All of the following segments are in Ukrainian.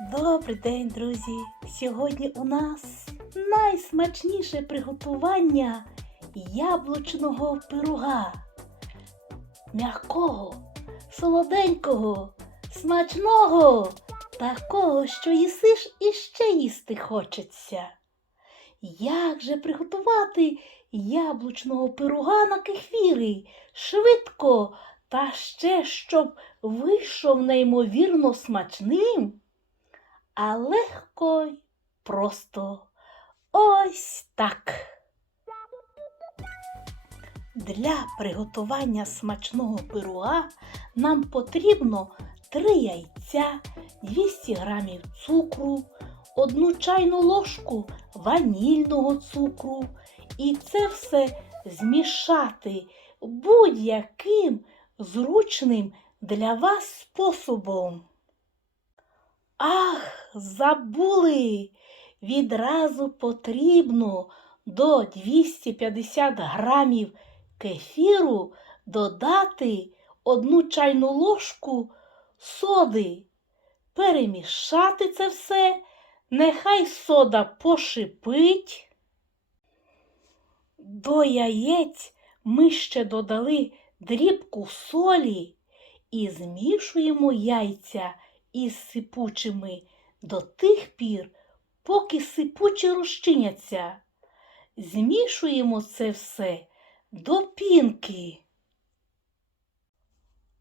Добрий день, друзі! Сьогодні у нас найсмачніше приготування яблучного пирога. М'якого, солоденького, смачного, такого, що їсиш і ще їсти хочеться. Як же приготувати яблучного пирога на кефірі швидко та ще щоб вийшов неймовірно смачним? А легко й просто ось так. Для приготування смачного пирога нам потрібно 3 яйця, 200 грамів цукру, 1 чайну ложку ванільного цукру. І це все змішати будь-яким зручним для вас способом. Ах, забули! Відразу потрібно до 250 грамів кефіру додати одну чайну ложку соди. Перемішати це все, нехай сода пошипить. До яєць ми ще додали дрібку солі і змішуємо яйця із сипучими до тих пір, поки сипучі розчиняться. Змішуємо це все до пінки.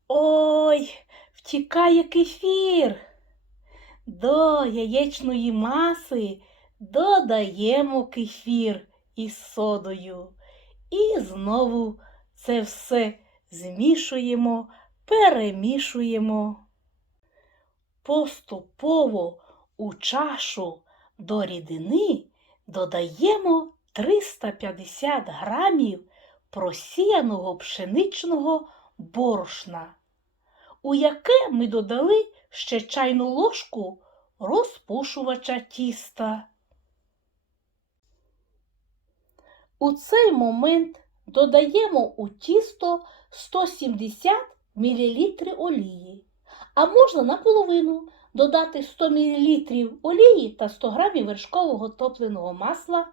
Ой, втікає кефір. До яєчної маси додаємо кефір із содою. І знову це все змішуємо, перемішуємо. Поступово у чашу до рідини додаємо 350 грамів просіяного пшеничного борошна, у яке ми додали ще чайну ложку розпушувача тіста. У цей момент додаємо у тісто 170 мл олії а можна наполовину додати 100 мл олії та 100 г вершкового топленого масла.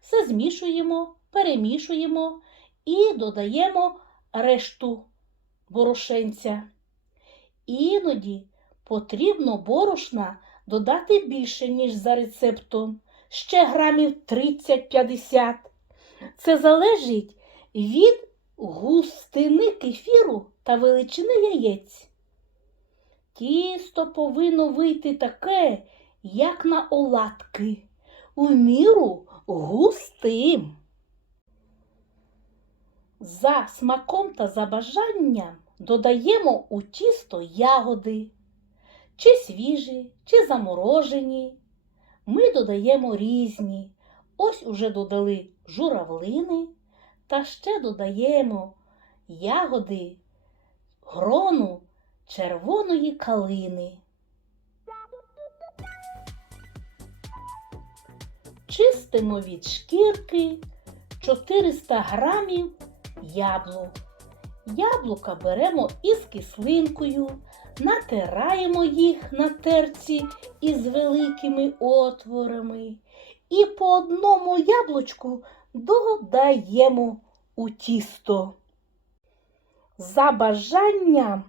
Все змішуємо, перемішуємо і додаємо решту борошенця. Іноді потрібно борошна додати більше, ніж за рецептом, ще грамів 30-50. Це залежить від густини кефіру та величини яєць. Тісто повинно вийти таке, як на оладки, у міру густим. За смаком та за бажанням додаємо у тісто ягоди, чи свіжі, чи заморожені. Ми додаємо різні. Ось уже додали журавлини та ще додаємо ягоди, грону червоної калини. Чистимо від шкірки 400 грамів яблук. Яблука беремо із кислинкою, натираємо їх на терці із великими отворами і по одному яблучку додаємо у тісто. За бажанням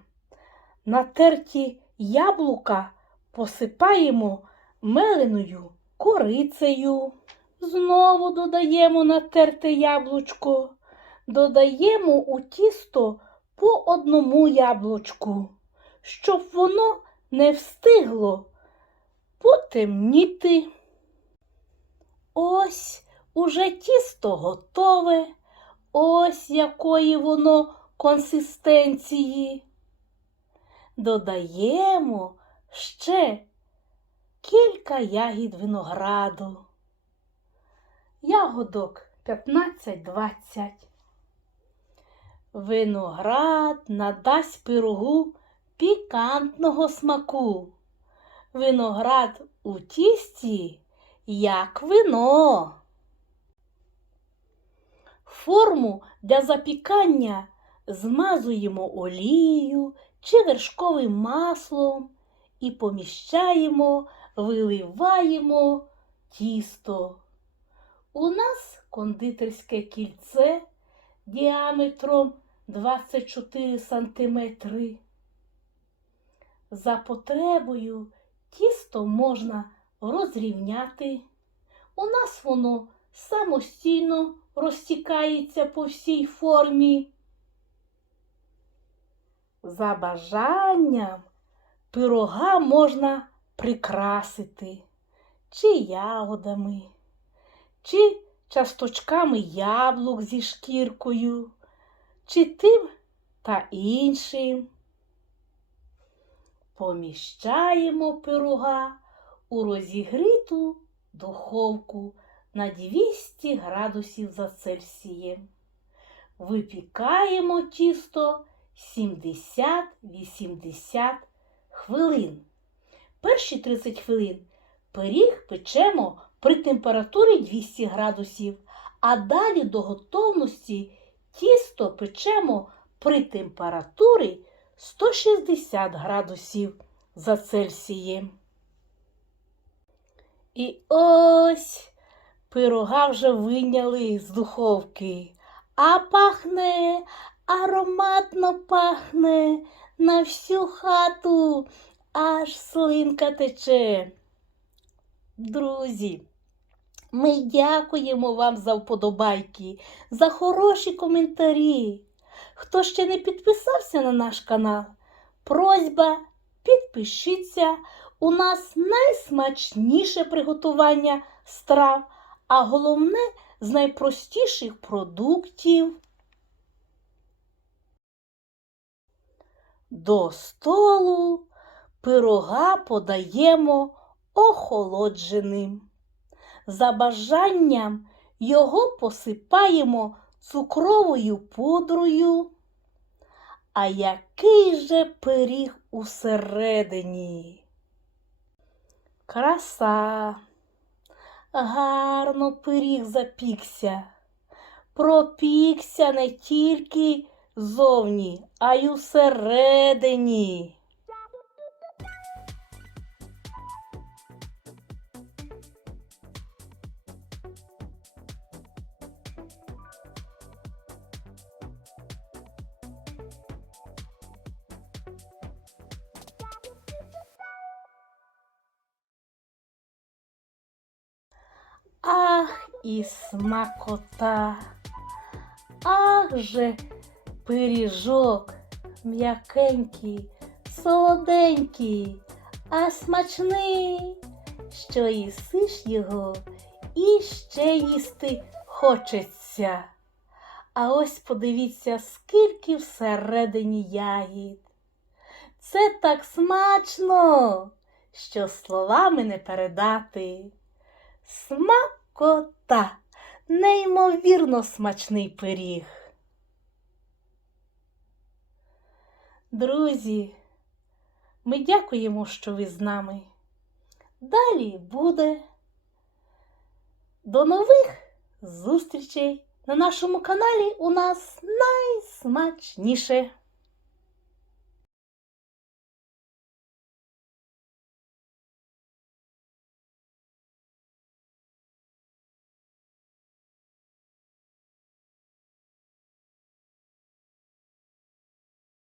натерті яблука посипаємо меленою корицею. Знову додаємо натерте яблучко, додаємо у тісто по одному яблучку, щоб воно не встигло потемніти. Ось уже тісто готове, ось якої воно консистенції додаємо ще кілька ягід винограду, ягодок 15-20. Виноград надасть пирогу пікантного смаку. Виноград у тісті, як вино. Форму для запікання змазуємо олією чи вершковим маслом і поміщаємо, виливаємо тісто. У нас кондитерське кільце діаметром 24 сантиметри. За потребою тісто можна розрівняти. У нас воно самостійно розтікається по всій формі. За бажанням пирога можна прикрасити чи ягодами, чи часточками яблук зі шкіркою, чи тим та іншим. Поміщаємо пирога у розігріту духовку на 200 градусів за Цельсієм. Випікаємо тісто 70-80 хвилин. Перші 30 хвилин пиріг печемо при температурі 200 градусів, а далі до готовності тісто печемо при температурі 160 градусів за Цельсієм. І ось пирога вже вийняли з духовки, а пахне, ароматно пахне на всю хату, аж слинка тече. Друзі, ми дякуємо вам за вподобайки, за хороші коментарі. Хто ще не підписався на наш канал, просьба підпишіться. У нас найсмачніше приготування страв, а головне з найпростіших продуктів. До столу пирога подаємо охолодженим. За бажанням його посипаємо цукровою пудрою. А який же пиріг усередині? Краса. Гарно пиріг запікся. Пропікся не тільки зовні, а й усередині. Ах, і смакота. Ах же пиріжок м'якенький, солоденький, а смачний, що їсиш його і ще їсти хочеться. А ось подивіться, скільки всередині ягід. Це так смачно, що словами не передати. Смакота, неймовірно смачний пиріг. Друзі, ми дякуємо, що ви з нами. Далі буде. До нових зустрічей на нашому каналі у нас найсмачніше.